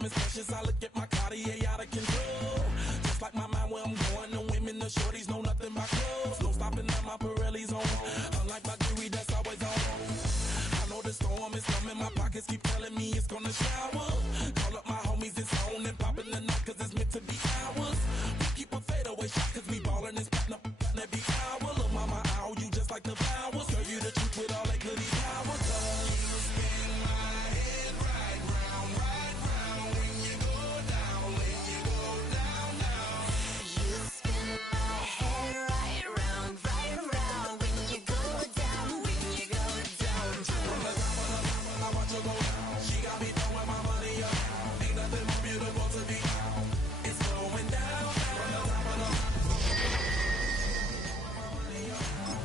time is precious. I look at my Cartier out of control. Just like my mind where I'm going. The women, the shorties know nothing but clothes. No stopping at my Pirelli's on. Unlike my jewelry that's always on. I know the storm is coming. My pockets keep telling me it's gonna shower. Call up my homies, it's on and popping the night 'cause it's meant to be ours. We keep a fadeaway shot 'cause we ballin' and spittin' up every hour. Look, mama, I owe you just like the flowers. Girl, you the truth with all that goody power. 'Cause you spin my head right round when you go down, when you go down, down. You spin my head right round when you go down, when you go down. From the top of the top, I watch her go down. She got me throwing my money up. Ain't nothing more beautiful to me. It's going down. From the top of the top,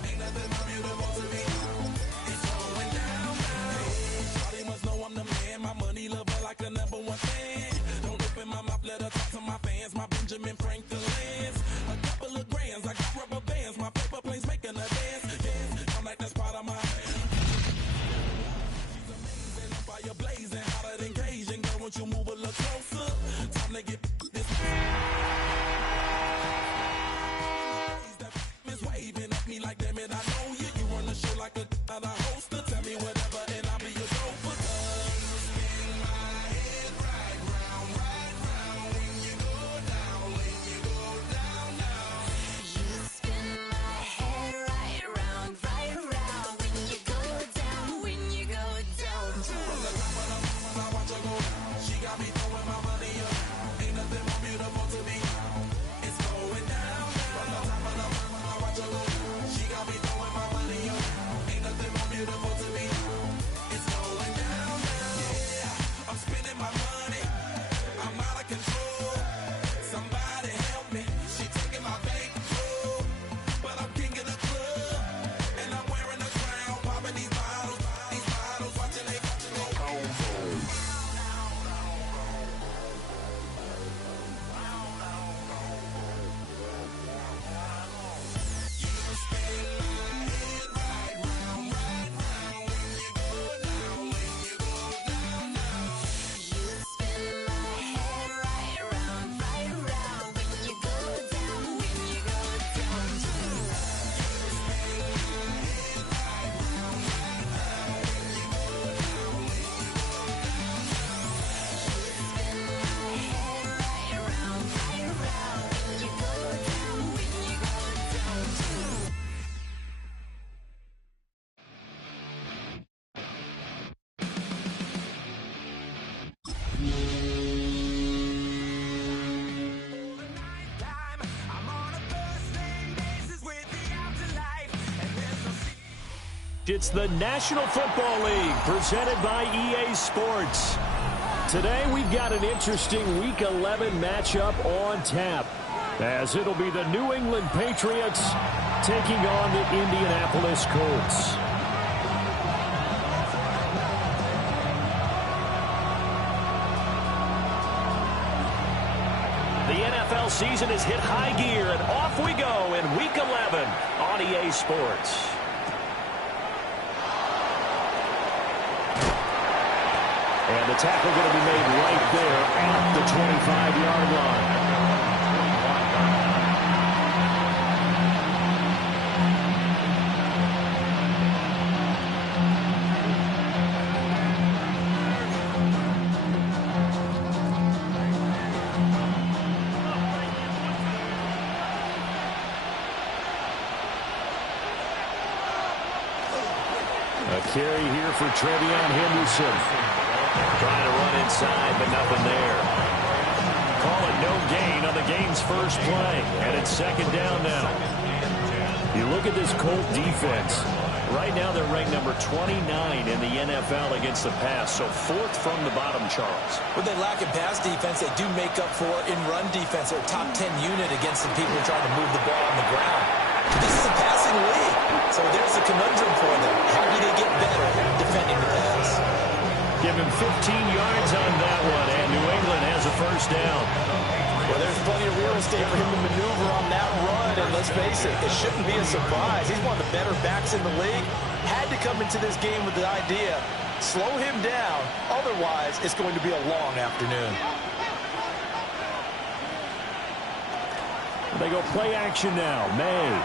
ain't nothing more beautiful to me. It's going down. Shawty must know I'm the man. My money lover like a number one fan. Don't open my mouth, let her talk to my fans. My Benjamin Franklin's. A couple of grands, I got rubber bands. My paper planes making a dance. Dance, I'm like that's part of my. She's amazing, I'm fire blazing, hotter than Cajun. Girl, won't you move a little closer? Time to get this. Is waving at me like, damn it, I know you. You run the show like a other hoster. Tell me whatever, and I'll be your gopher. 'Cause you spin my head right round when you go down, when you go down, down. You spin my head right round when you go down, when you go down. From the top of the mountain, I watch her go down. She got me throwing my money up. Ain't nothing more beautiful to me. It's going down. From the top of the mountain, I watch her go down. She got me throwing my money up. Ain't nothing more beautiful to me. It's going down. Yeah, I'm spending my money. I'm out of control. Somebody help me. She taking my bankroll, but I'm king of the club, and I'm wearing a crown. Popping these bottles, watching they go. You spin my head right round when you go down, when you go down. Spin my head right round when you go down, when you go down. It's the National Football League presented by EA Sports. Today we've got an interesting Week 11 matchup on tap, as it'll be the New England Patriots taking on the Indianapolis Colts. The NFL season has hit high gear, and off we go in Week 11 on EA Sports. And the tackle going to be made right there at the 25-yard line. A carry here for Trevion Henderson. Trying to run inside, but nothing there. Call it no gain on the game's first play. And it's second down now. You look at this Colt defense. Right now they're ranked number 29 in the NFL against the pass. So fourth from the bottom, Charles. What they lack in pass defense, they do make up for in run defense. They're a top 10 unit against the people trying to move the ball on the ground. This is a passing league. So there's the conundrum for them. How do they get better defending the pass? Give him 15 yards on that one, and New England has a first down. Well, there's plenty of real estate for him to maneuver on that run, and let's face it, it shouldn't be a surprise. He's one of the better backs in the league. Had to come into this game with the idea Slow him down. Otherwise, it's going to be a long afternoon. They go play action now. May.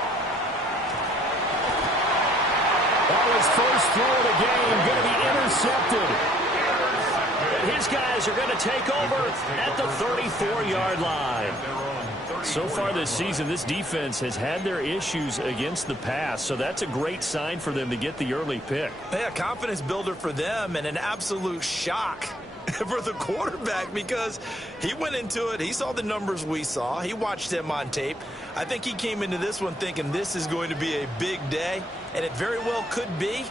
His first throw of the game going to be intercepted. His guys are going to take over at the 34-yard line. So far this season, this defense has had their issues against the pass, so that's a great sign for them to get the early pick. Yeah, confidence builder for them and an absolute shock for the quarterback because he went into it. He saw the numbers we saw. He watched them on tape. I think he came into this one thinking this is going to be a big day, and it very well could be.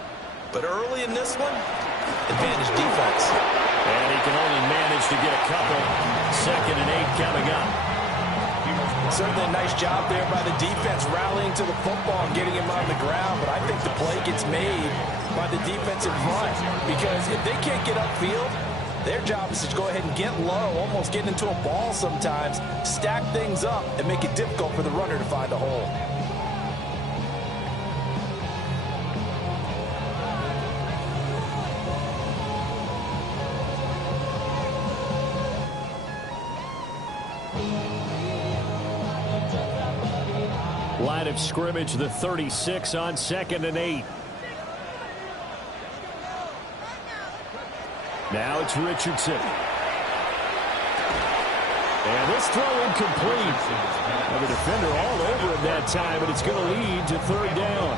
But early in this one, advantage defense. And he can only manage to get a couple. 2nd and 8 coming up. Certainly a nice job there by the defense rallying to the football and getting him on the ground. But I think the play gets made by the defensive front because if they can't get upfield, their job is to go ahead and get low, almost get into a ball sometimes, stack things up, and make it difficult for the runner to find a hole. Line of scrimmage, the 36 on 2nd and 8. Now it's Richardson. And this throw incomplete. Now the defender all over him that time, but it's going to lead to 3rd down.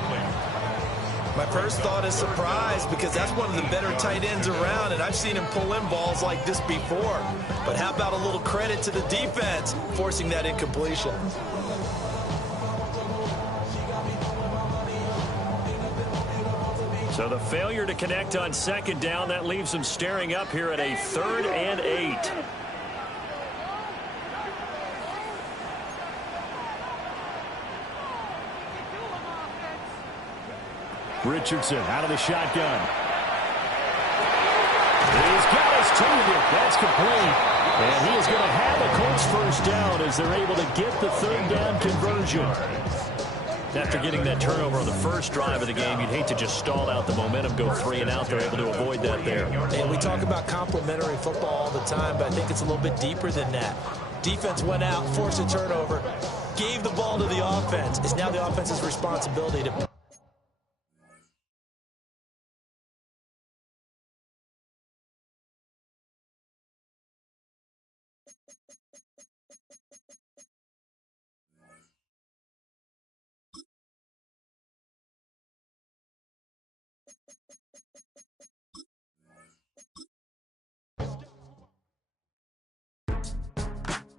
My first thought is surprise because that's one of the better tight ends around, and I've seen him pull in balls like this before. But how about a little credit to the defense forcing that incompletion? So the failure to connect on 2nd down, that leaves them staring up here at a 3rd and 8. Richardson out of the shotgun. He's got his target. That's complete. And he is going to have a Colts first down as they're able to get the 3rd down conversion. After getting that turnover on the first drive of the game, you'd hate to just stall out the momentum, go 3 and out. They're able to avoid that there. And we talk about complementary football all the time, but I think it's a little bit deeper than that. Defense went out, forced a turnover, gave the ball to the offense. It's now the offense's responsibility to...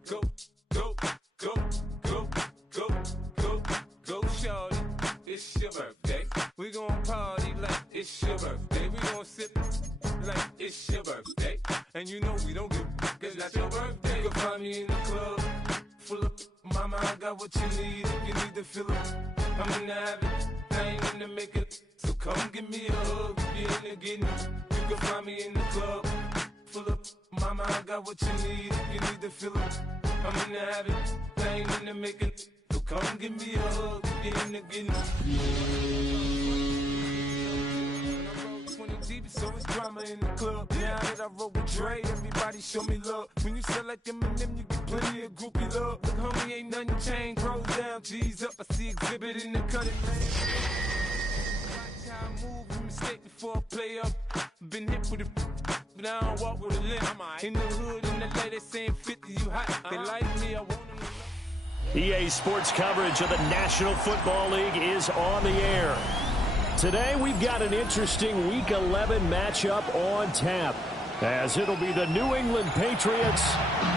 Go, go, go, go, go, go, go, shorty. It's your birthday. We gon' party like it's your birthday. We gon' sip like it's your birthday. And you know we don't give cause that's your birthday. You can find me in the club, full of mama, I got what you need. If you need to fill it, I'm in the habit. I ain't in the make it. So come give me a hug. If you're in the getting, you can find me in the club, full of mama, I got what you need. If you need to fill it, I'm in the habit, I ain't in the make it. So come give me a hug, get in the getting. I roll 20 deep, so it's drama in the club. Now that I roll with Dre, everybody show me love. When you sell like Eminem, you get plenty of groupie love. Look, homie, ain't nothing changed. Rolls down, G's up. I see exhibit in the cutting. Watch how I move, you mistake before I play up. Been hit with a but I don't walk with a limp. In the hood, in the LA, they saying 50, you hot. They like me, I want them to love. EA Sports coverage of the National Football League is on the air. Today, we've got an interesting Week 11 matchup on tap, as it'll be the New England Patriots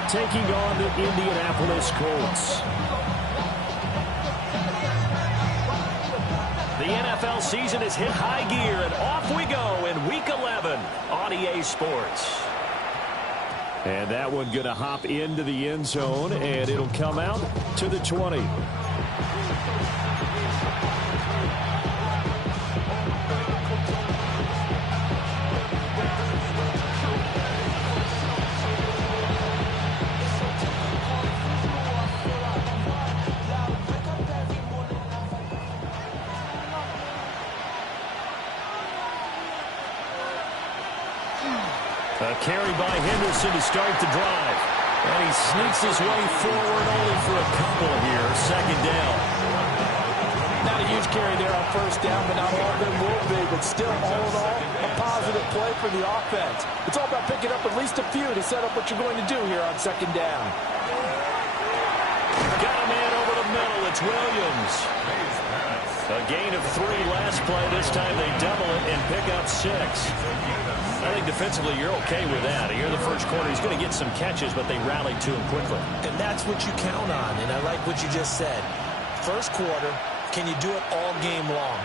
taking on the Indianapolis Colts. The NFL season has hit high gear, and off we go in Week 11 on EA Sports. And that one going to hop into the end zone, and it'll come out to the 20. A carry by Henderson to start the drive. And he sneaks his way forward only for a couple here. Second down. Not a huge carry there on first down, but not all of them will be. But still, all in all, a positive play for the offense. It's all about picking up at least a few to set up what you're going to do here on second down. Got a man over the middle. It's Williams. A gain of 3 last play. This time they double it and pick up 6. I think defensively you're okay with that. Here in the first quarter, he's going to get some catches, but they rallied to him quickly. And that's what you count on, and I like what you just said. First quarter, can you do it all game long?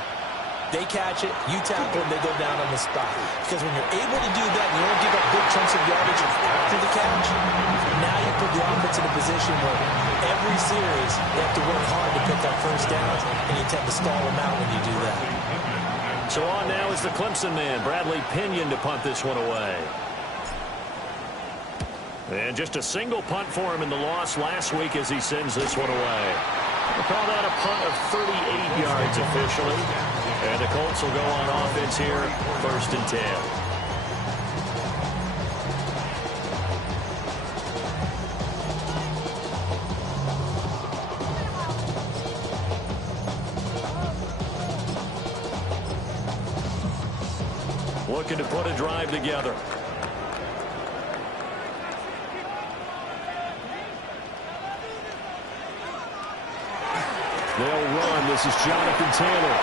They catch it, you tackle, and they go down on the spot. Because when you're able to do that, and you don't give up big chunks of yardage after the catch, now you put the offense in a position where every series you have to work hard to pick up first downs, and you tend to stall them out when you do that. So on now is the Clemson man, Bradley Pinion, to punt this one away. And just a single punt for him in the loss last week as he sends this one away. We'll call that a punt of 38 yards officially. And the Colts will go on offense here, 1st and 10. Looking to put a drive together. They'll run. This is Jonathan Taylor.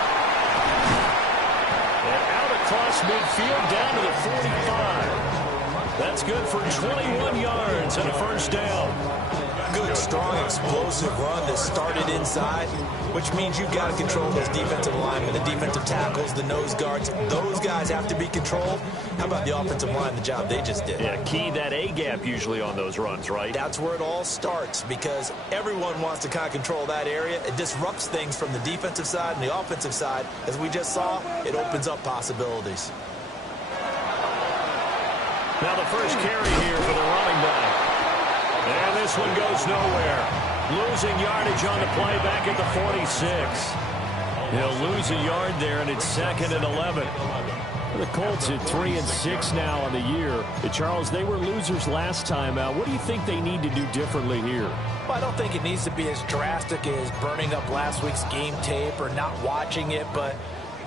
And out across midfield down to the 45. That's good for 21 yards and a first down. Good, strong, explosive run that started inside, which means you've got to control those defensive linemen, the defensive tackles, the nose guards. Those guys have to be controlled. How about the offensive line, the job they just did? Yeah, key that A-gap usually on those runs, right? That's where it all starts because everyone wants to kind of control that area. It disrupts things from the defensive side and the offensive side. As we just saw, it opens up possibilities. Now the first carry here for the running back. And this one goes nowhere. Losing yardage on the play back at the 46. He'll lose a yard there, and it's 2nd and 11. The Colts at 3-6 now on the year. Charles, they were losers last time out. What do you think they need to do differently here? Well, I don't think it needs to be as drastic as burning up last week's game tape or not watching it, but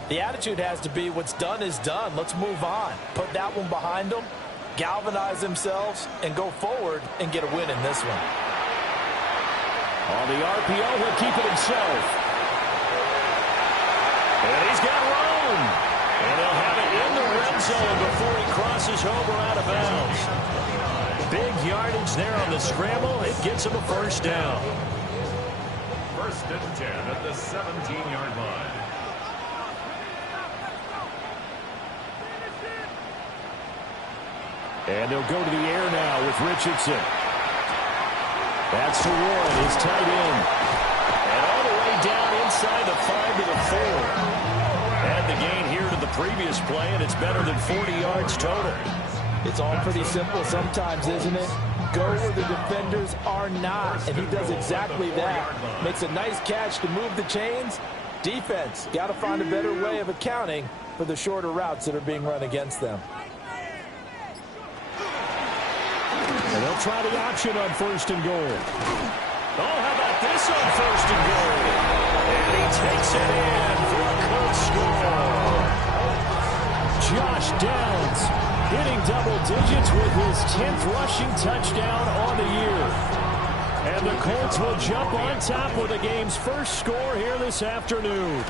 the attitude has to be what's done is done. Let's move on. Put that one behind them, galvanize themselves, and go forward and get a win in this one. On the RPO, he'll keep it himself. And he's got room. And they'll have it in the red zone before he crosses over out of bounds. Big yardage there on the scramble. It gets him a first down. 1st and 10 at the 17-yard line. And they'll go to the air now with Richardson. That's to Warren, his tight end. And all the way down inside the 5 to the 4. And the gain here to the previous play, and it's better than 40 yards total. It's all pretty simple sometimes, isn't it? Go where the defenders are not, and he does exactly that. Makes a nice catch to move the chains. Defense, got to find a better way of accounting for the shorter routes that are being run against them. And they'll try the option on 1st and goal. Oh, how about this on 1st and goal? And he takes it in for a Colts score. Josh Downs hitting double digits with his 10th rushing touchdown on the year. And the Colts will jump on top with the game's first score here this afternoon.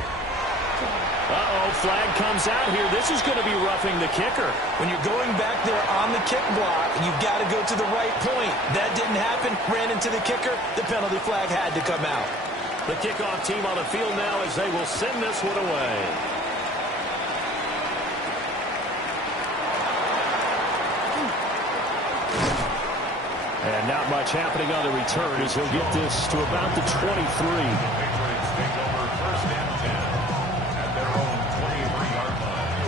Uh-oh, flag comes out here. This is going to be roughing the kicker. When you're going back there on the kick block, you've got to go to the right point. That didn't happen. Ran into the kicker. The penalty flag had to come out. The kickoff team on the field now as they will send this one away. And not much happening on the return as he'll get this to about the 23. Patriots take over 1st and 10 at their own 23-yard line.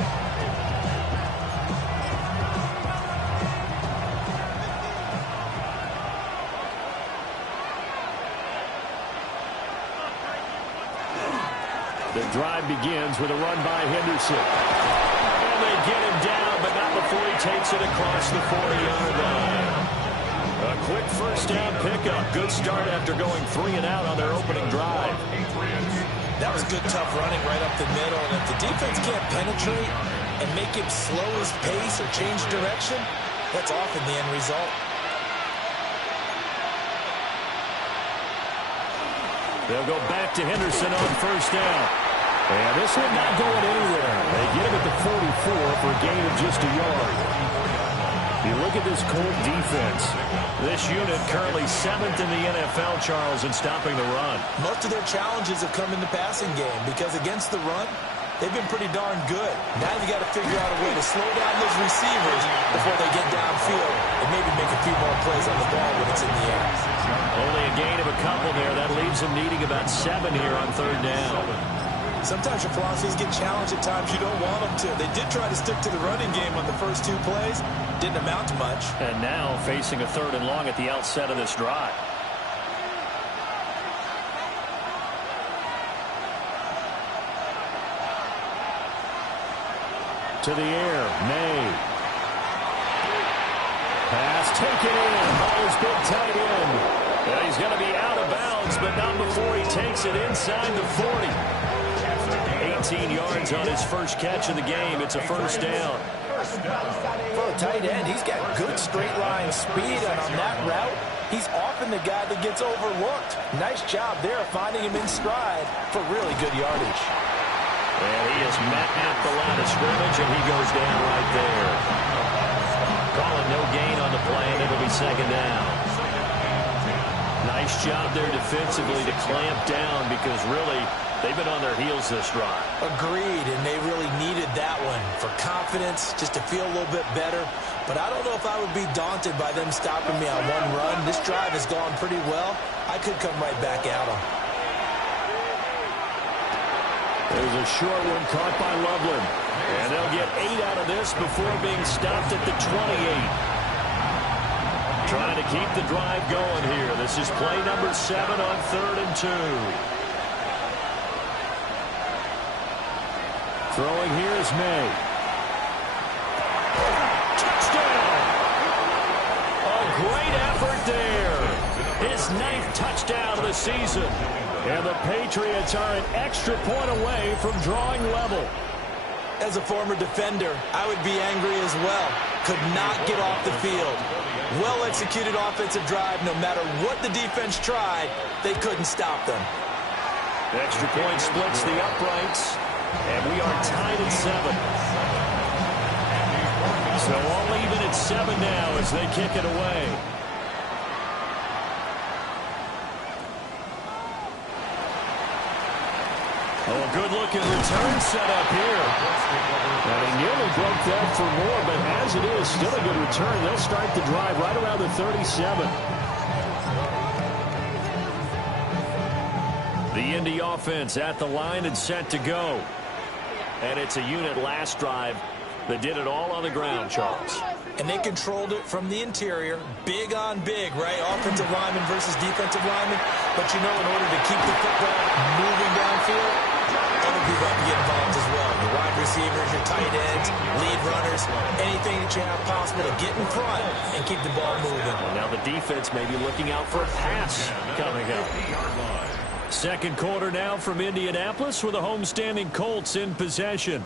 The drive begins with a run by Henderson. And they get him down, but not before he takes it across the 40-yard line. A quick first down pickup. Good start after going 3 and out on their opening drive. That was good, tough running right up the middle. And if the defense can't penetrate and make him slow his pace or change direction, that's often the end result. They'll go back to Henderson on first down. And this one not going anywhere. They get him at the 44 for a gain of just a yard. You look at this Colt defense. This unit currently 7th in the NFL, Charles, in stopping the run. Most of their challenges have come in the passing game because against the run, they've been pretty darn good. Now you got to figure out a way to slow down those receivers before they get downfield and maybe make a few more plays on the ball when it's in the air. Only a gain of a couple there. That leaves them needing about 7 here on third down. Sometimes your philosophies get challenged at times you don't want them to. They did try to stick to the running game on the first 2 plays. Didn't amount to much. And now facing a 3rd and long at the outset of this drive. To the air, May. Pass taken in. Ball is big tight end. Yeah, he's going to be out of bounds, but not before he takes it inside the 40. 18 yards on his first catch of the game. It's a first down. For a tight end, he's got good straight line speed, and on that route, he's often the guy that gets overlooked. Nice job there of finding him in stride for really good yardage. And he is met at the line of scrimmage, and he goes down right there. Calling no gain on the play, and it'll be second down. Nice job there defensively to clamp down because really they've been on their heels this drive. Agreed, and they really needed that one for confidence, just to feel a little bit better. But I don't know if I would be daunted by them stopping me on one run. This drive has gone pretty well. I could come right back at them. There's a short one caught by Loveland. And they'll get 8 out of this before being stopped at the 28. Trying to keep the drive going here. This is play number 7 on 3rd and 2. Throwing here is May. Touchdown! A great effort there. His 9th touchdown of the season. And the Patriots are an extra point away from drawing level. As a former defender, I would be angry as well. Could not get off the field. Well-executed offensive drive. No matter what the defense tried, they couldn't stop them. The extra point splits the uprights, and we are tied at 7. So all even at 7 now as they kick it away. Oh, good-looking return set up here. And he nearly broke that for more, but as it is, still a good return. They'll start the drive right around the 37. The Indy offense at the line and set to go. And it's a unit last drive that did it all on the ground, Charles. And they controlled it from the interior. Big on big, right? Offensive lineman versus defensive lineman. But you know, in order to keep the football moving downfield, other people have to get involved as well. Your wide receivers, your tight ends, lead runners, anything that you have possible to get in front and keep the ball moving. Well, now the defense may be looking out for a pass coming up. Second quarter now from Indianapolis with the homestanding Colts in possession,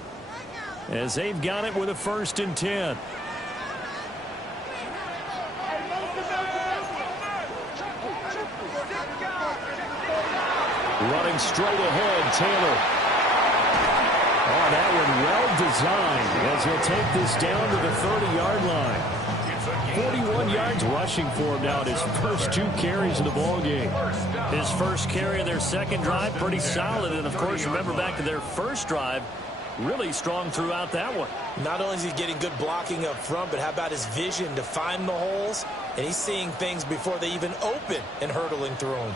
as they've got it with a 1st and 10. Running straight ahead, Taylor. Oh, that one well designed as he'll take this down to the 30-yard line. 41 yards rushing for him now at his first 2 carries of the ball game. His first carry of their second drive, pretty solid. And, of course, remember back to their first drive, really strong throughout that one. Not only is he getting good blocking up front, but how about his vision to find the holes? And he's seeing things before they even open and hurtling through them.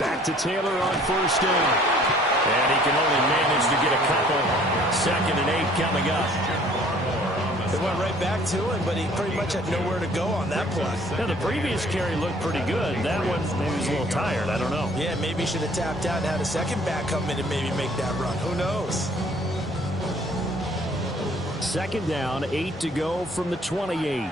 Back to Taylor on first down. And he can only manage to get a couple. 2nd and 8 coming up. They went right back to him, but he pretty much had nowhere to go on that play. Yeah, the previous carry looked pretty good. That one, maybe he was a little tired. I don't know. Yeah, maybe he should have tapped out and had a second back come in and maybe make that run. Who knows? Second down, 8 to go from the 28.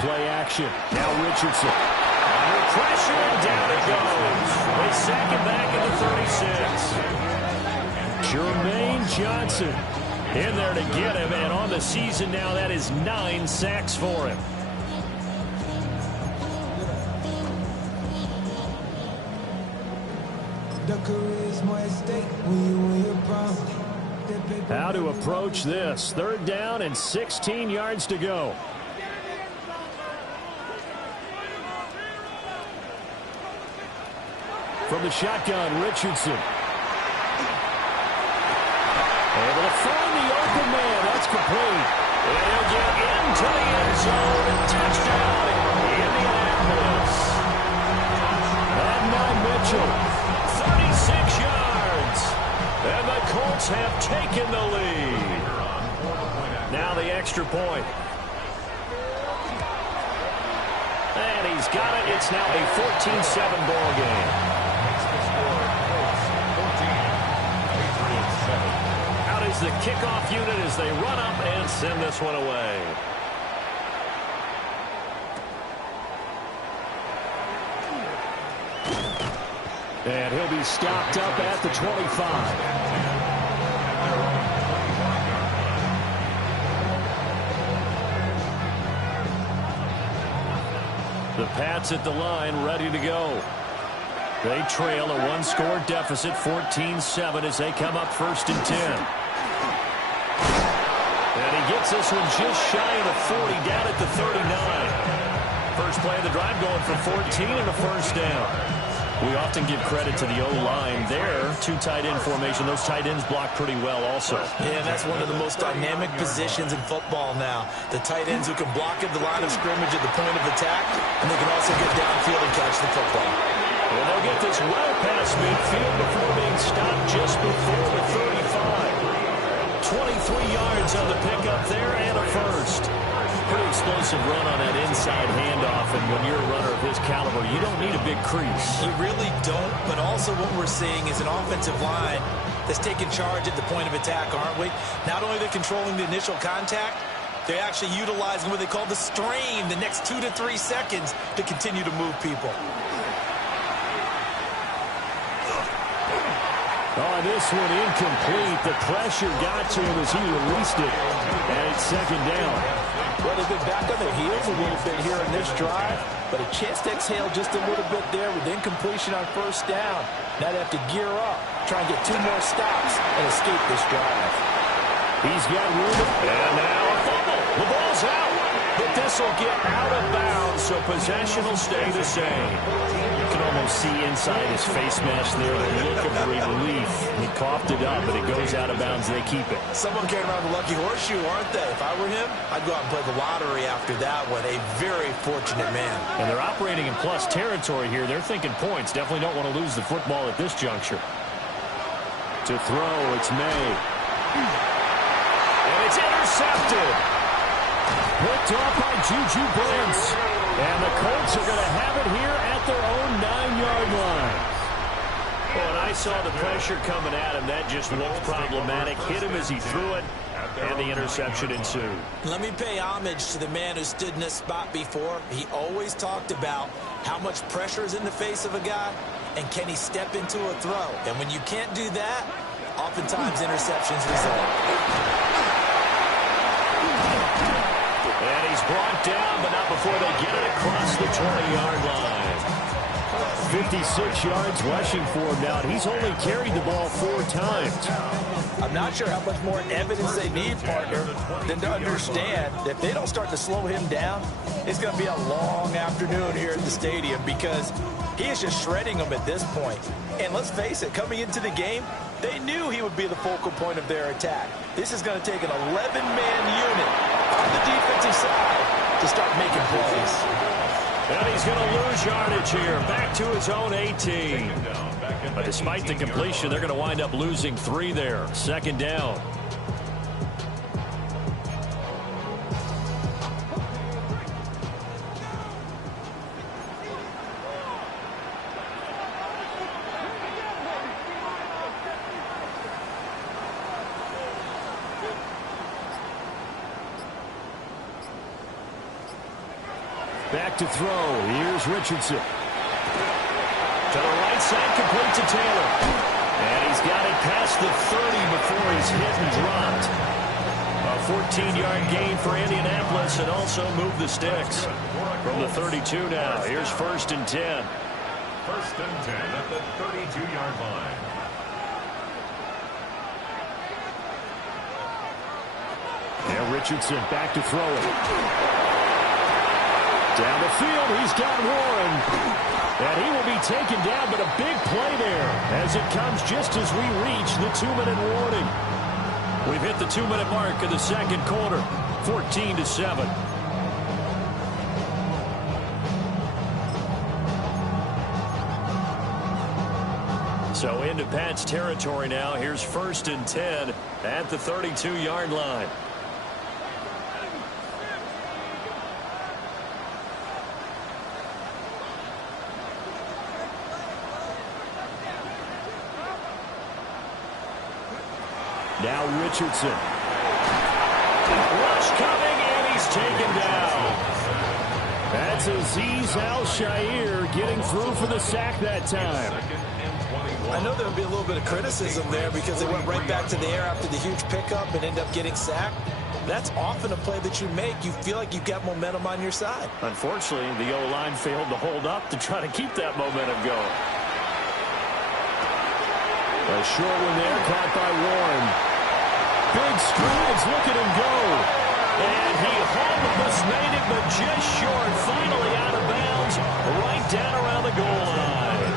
Play action. Now Richardson. Under pressure, and down it goes. They sack him back at the 36. Jermaine Johnson in there to get him, and on the season now, that is 9 sacks for him. How to approach this. Third down and 16 yards to go. From the shotgun, Richardson. Able to find the open man. That's complete. And he'll get into the end zone. Touchdown, Indianapolis. Adnan Mitchell, 36 yards. And the Colts have taken the lead. Now the extra point. And he's got it. It's now a 14-7 ball game. Out is the kickoff unit as they run up and send this one away. And he'll be stopped up at the 25. The Pats at the line, ready to go. They trail a one-score deficit, 14-7, as they come up 1st and 10. And he gets this one just shy of the 40, down at the 39. First play of the drive going for 14 and a first down. We often give credit to the O-line there. 2 tight end formation. Those tight ends block pretty well also. Yeah, that's one of the most dynamic positions in football now. The tight ends who can block at the line of scrimmage at the point of attack, and they can also get downfield and catch the football. And they'll get this well past midfield before being stopped just before the 35. 23 yards on the pickup there and a first. Pretty explosive run on that inside handoff, and when you're a runner of his caliber, you don't need a big crease. You really don't, but also what we're seeing is an offensive line that's taking charge at the point of attack, aren't we? Not only are they controlling the initial contact, they're actually utilizing what they call the strain, the next 2 to 3 seconds to continue to move people. Oh, this one incomplete. The pressure got to him as he released it, and it's second down. Well, they've been back on their heels a little bit here in this drive, but a chance to exhale just a little bit there with incompletion on first down. Now they have to gear up, try and get 2 more stops and escape this drive. He's got room, and now a fumble. The ball's out, but this will get out of bounds, so possession will stay the same. You can almost see inside his face mask there the look of relief. He coughed it up, but it goes out of bounds. They keep it. Someone carrying around the lucky horseshoe, aren't they? If I were him, I'd go out and play the lottery after that one. A very fortunate man. And they're operating in plus territory here. They're thinking points. Definitely don't want to lose the football at this juncture. To throw, it's May. And it's intercepted. Picked off by Juju Brents. And the Colts are going to have it here at their own 9-yard line. Well, and I saw the pressure coming at him. That just looked problematic. Hit him as he threw it, and the interception ensued. Let me pay homage to the man who stood in this spot before. He always talked about how much pressure is in the face of a guy, and can he step into a throw. And when you can't do that, oftentimes interceptions result. And he's brought down, but not before they get it across the 20-yard line. 56 yards rushing for him now, and he's only carried the ball 4 times. I'm not sure how much more evidence they need, partner, than to understand that if they don't start to slow him down, it's going to be a long afternoon here at the stadium because he is just shredding them at this point. And let's face it, coming into the game, they knew he would be the focal point of their attack. This is going to take an 11-man unit on the defensive side to start making plays. And he's going to lose yardage here, back to his own 18. But despite the completion, they're going to wind up losing 3 there. Second down. back to throw. Here's Richardson. To the right side, complete to Taylor. And he's got it past the 30 before he's hit and dropped. A 14-yard gain for Indianapolis and also move the sticks. From the 32 now, here's 1st and 10. 1st and 10 at the 32-yard line. Now Richardson back to throw it. Down the field, he's got Warren. And he will be taken down, but a big play there as it comes just as we reach the 2-minute warning. We've hit the 2-minute mark of the second quarter, 14-7. So into Pat's territory now. Here's 1st and 10 at the 32-yard line. Now Richardson. Rush coming, and he's taken down. That's Azeez Al-Shaair getting through for the sack that time. I know there would be a little bit of criticism there because they went right back to the air after the huge pickup and ended up getting sacked. That's often a play that you make. You feel like you've got momentum on your side. Unfortunately, the O-line failed to hold up to try to keep that momentum going. A short one there, caught by Warren. Big strides, look at him go. And he almost made it, but just short. Finally out of bounds, right down around the goal line.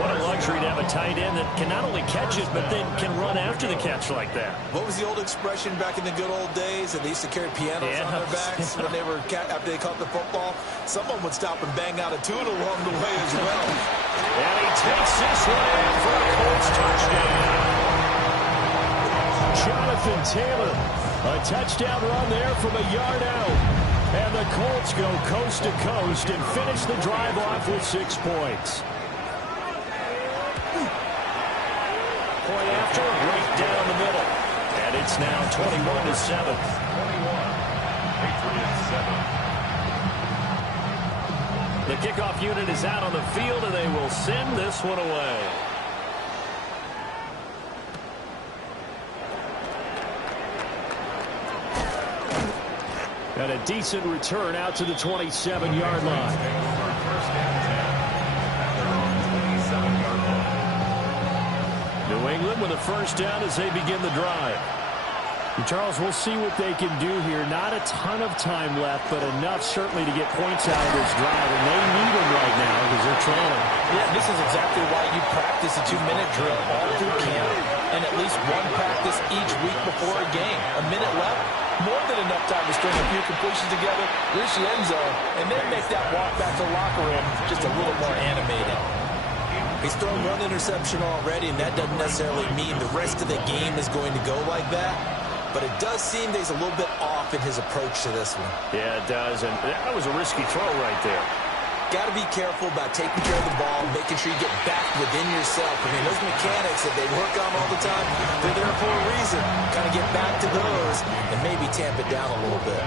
What a luxury to have a tight end that can not only catch it, but then can run after the catch like that. What was the old expression back in the good old days that they used to carry pianos on their backs when they were after they caught the football? Someone would stop and bang out a tune along the way as well. And he takes this one in for a Colts touchdown. Jonathan Taylor, a touchdown run there from a yard out. And the Colts go coast to coast and finish the drive off with 6 points. Point after, right down the middle. And it's now 21-7. 21. Patriots 7. The kickoff unit is out on the field, and they will send this one away. And a decent return out to the 27-yard line. New England with a first down as they begin the drive. And Charles, we'll see what they can do here. Not a ton of time left, but enough certainly to get points out of this drive. And they need them right now because they're trailing. Yeah, this is exactly why you practice a 2-minute drill all through camp and at least one practice each week before a game. A minute left, more than enough time to string a few completions together, reach the end zone, and then make that walk back to the locker room just a little more animated. He's thrown one interception already, and that doesn't necessarily mean the rest of the game is going to go like that. But it does seem that he's a little bit off in his approach to this one. Yeah, it does. And that was a risky throw right there. Got to be careful about taking care of the ball, making sure you get back within yourself. I mean, those mechanics that they work on all the time, they're there for a reason. Kind of get back to those and maybe tamp it down a little bit.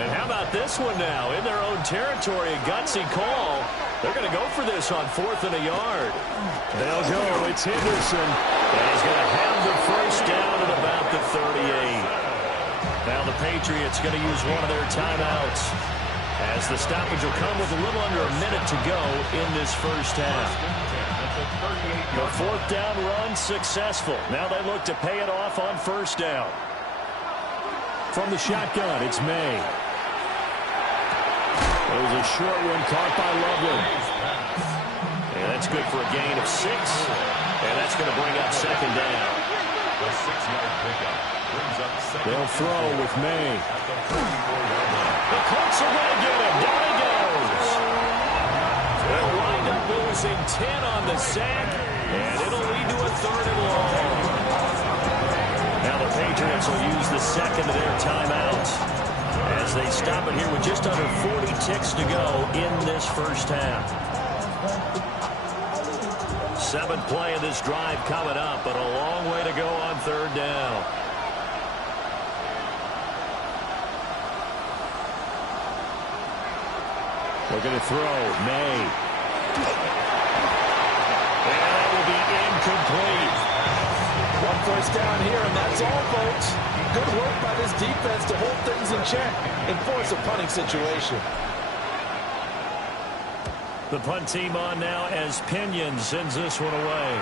And how about this one now? In their own territory, a gutsy call. They're going to go for this on 4th and a yard. They'll go. It's Henderson. And he's going to have the first down at about the 38. Now the Patriots going to use one of their timeouts, as the stoppage will come with a little under a minute to go in this first half. The 4th down run successful. Now they look to pay it off on 1st down. From the shotgun, it's May. There's a short one caught by Loveland. And that's good for a gain of 6. And that's going to bring up 2nd down. The 6-yard pickup brings up 2nd. They'll throw with May. The Colts are going to get him. Down he goes. They'll wind up losing 10 on the sack. And it'll lead to a 3rd and long. Now the Patriots will use the second of their timeouts as they stop it here with just under 40 ticks to go in this first half. 7th play of this drive coming up, but a long way to go on 3rd down. Looking to throw. May. And that will be incomplete. One first down here, and that's all, folks. Good work by this defense to hold things in check and force a punting situation. The punt team on now as Pinion sends this one away.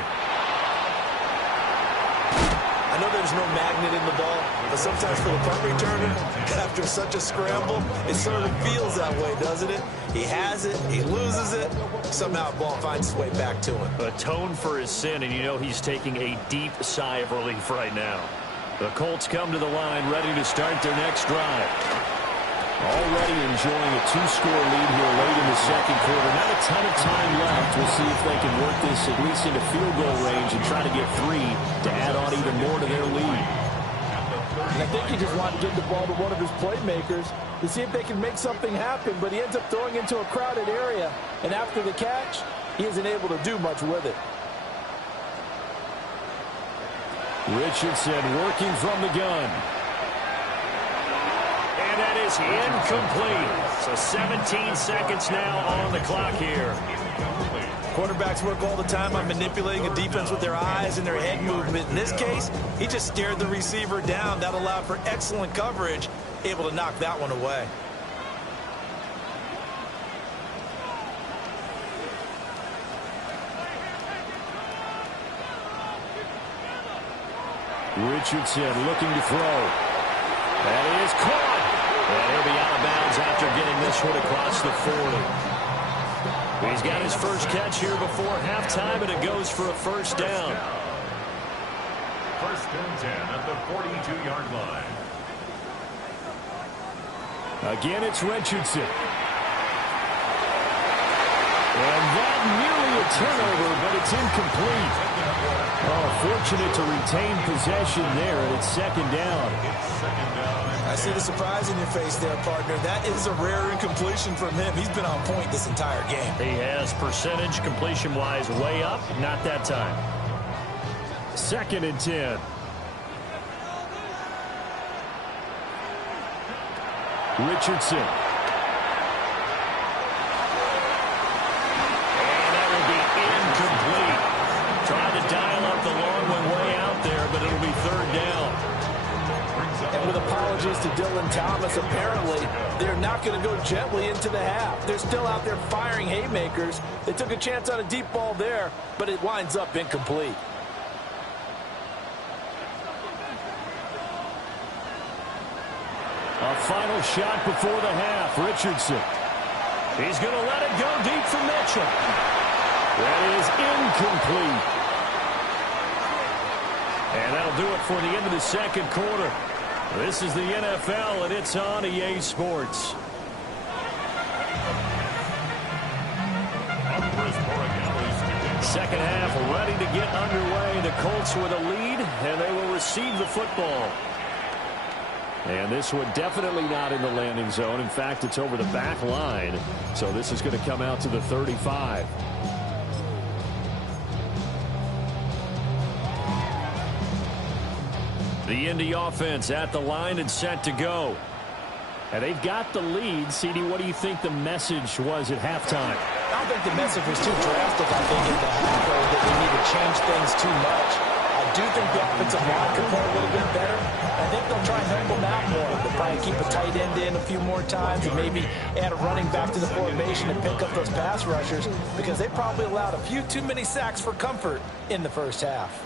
I know there's no magnet in the ball, but sometimes for the punt returner, after such a scramble, it sort of feels that way, doesn't it? He has it, he loses it, somehow the ball finds its way back to him. Atone for his sin, and you know he's taking a deep sigh of relief right now. The Colts come to the line, ready to start their next drive. Already enjoying a two-score lead here late in the second quarter. Not a ton of time left. We'll see if they can work this at least into field goal range and try to get 3 to add on even more to their lead. And I think he just wanted to give the ball to one of his playmakers to see if they can make something happen, but he ends up throwing into a crowded area, and after the catch, he isn't able to do much with it. Richardson working from the gun. And that is incomplete. So 17 seconds now on the clock here. Quarterbacks work all the time on manipulating a defense with their eyes and their head movement. In this case, he just stared the receiver down. That allowed for excellent coverage, able to knock that one away. Richardson looking to throw. That is caught. And he'll be out of bounds after getting this one across the 40. He's got his first catch here before halftime, and it goes for a first down. First and 10 at the 42-yard line. Again, it's Richardson. And that nearly a turnover, but it's incomplete. Oh, fortunate to retain possession there, and it's second down. I see the surprise in your face there, partner. That is a rare incompletion from him. He's been on point this entire game. He has percentage completion-wise way up, not that time. Second and 10. Richardson. And that will be incomplete. Tried to dial up the long one way out there, but it'll be third down. And with apologies to Dylan Thomas, apparently they're not going to go gently into the half. They're still out there firing haymakers. They took a chance on a deep ball there, but it winds up incomplete. A final shot before the half. Richardson. He's going to let it go deep for Mitchell. That is incomplete. And that'll do it for the end of the second quarter. This is the NFL, and it's on EA Sports. Second half ready to get underway. The Colts with a lead, and they will receive the football. And this one definitely not in the landing zone. In fact, it's over the back line. So this is going to come out to the 35. The Indy offense at the line and set to go. And they've got the lead. CD, what do you think the message was at halftime? I don't think the message was too drastic, I think, at the half, that we need to change things too much. I do think the offensive line could play a little bit better. I think they'll try and help them out more. They'll probably keep a tight end in a few more times and maybe add a running back to the formation and pick up those pass rushers, because they probably allowed a few too many sacks for comfort in the first half.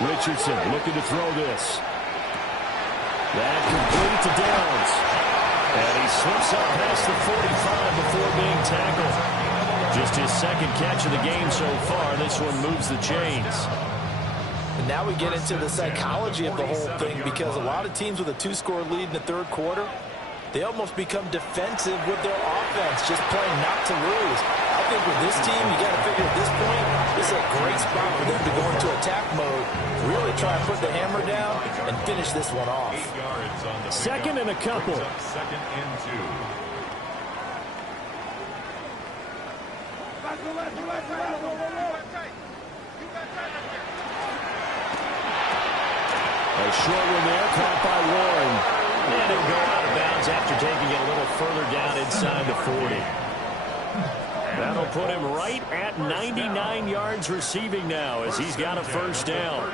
Richardson looking to throw this. That complete to Downs. And he slips up past the 45 before being tackled. Just his second catch of the game so far. This one moves the chains. And now we get into the psychology of the whole thing, because a lot of teams with a two-score lead in the third quarter, they almost become defensive with their offense, just playing not to lose. I think with this team, you got to figure at this point, this is a great spot for them to go into attack mode, really try and put the hammer down and finish this one off. Second and a couple. Second and 2. A short one there, caught by Warren. And he'll go out of bounds after taking it a little further down inside the 40. That'll put him right at 99 yards receiving now as he's got a first down.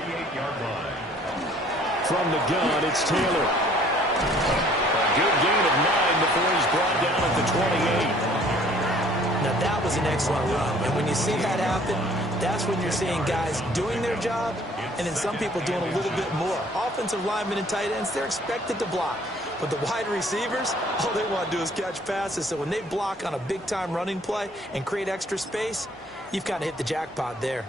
From the gun, it's Taylor. A good gain of 9 before he's brought down at the 28. Now, that was an excellent run. And when you see that happen, that's when you're seeing guys doing their job and then some people doing a little bit more. Offensive linemen and tight ends, they're expected to block. But the wide receivers, all they want to do is catch passes. So when they block on a big-time running play and create extra space, you've kind of hit the jackpot there.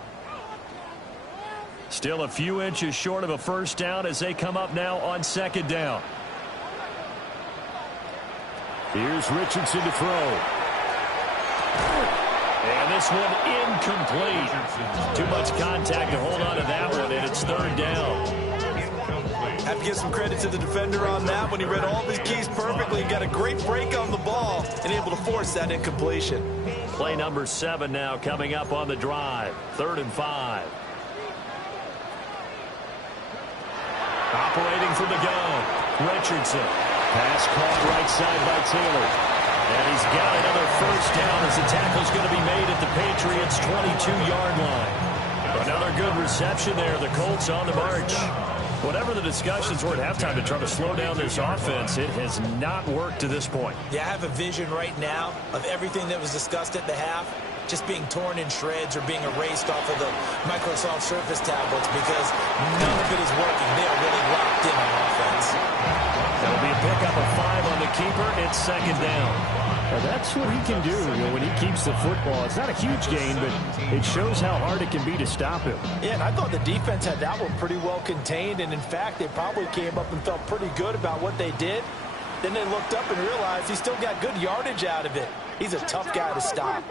Still a few inches short of a first down as they come up now on second down. Here's Richardson to throw. And this one incomplete. Too much contact to hold on to that one, and it's third down. Have to give some credit to the defender on that when he read all of his keys perfectly and got a great break on the ball and able to force that incompletion. Play number 7 now coming up on the drive. 3rd and 5. Operating from the gun, Richardson. Pass caught right side by Taylor. And he's got another first down as the tackle's going to be made at the Patriots' 22-yard line. Another good reception there. The Colts on the march. Whatever the discussions were at halftime to try to slow down this offense, it has not worked to this point. Yeah, I have a vision right now of everything that was discussed at the half just being torn in shreds or being erased off of the Microsoft Surface tablets because none of it is working. They are really locked in on offense. That'll be a pickup of 5 on the keeper. It's second down. Well, that's what he can do, when he keeps the football. It's not a huge gain, but it shows how hard it can be to stop him. Yeah, and I thought the defense had that one pretty well contained, and in fact, they probably came up and felt pretty good about what they did. Then they looked up and realized he still got good yardage out of it. He's a tough guy to stop.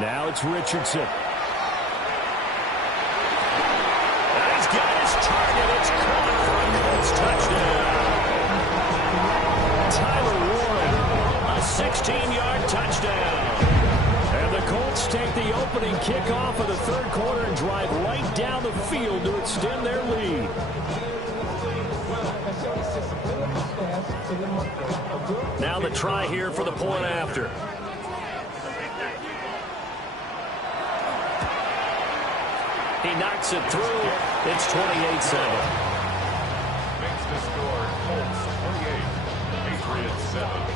Now it's Richardson. And he's got his target. It's caught for a Colts touchdown. Tyler Warren, a 16-yard touchdown. And the Colts take the opening kickoff of the third quarter and drive right down the field to extend their lead. Now the try here for the point after. He knocks it through. It's 28-7. Makes the score Colts 28, Patriots 7.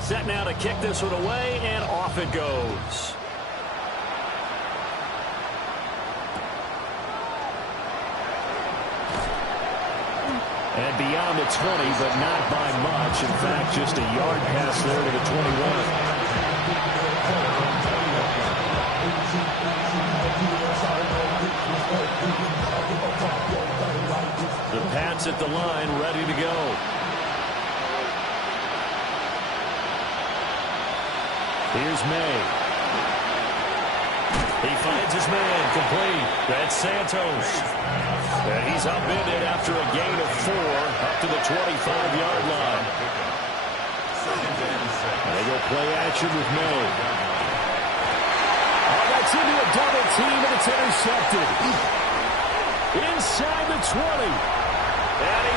Set now to kick this one away, and off it goes. And beyond the 20, but not by much. In fact, just a yard pass there to the 21. The Pats at the line, ready to go. Here's May. He finds his man, complete. That's Santos. And he's upended after a gain of 4 up to the 25-yard line. They go play action with May. Oh, that's into a double team, and it's intercepted. Inside the 20. And he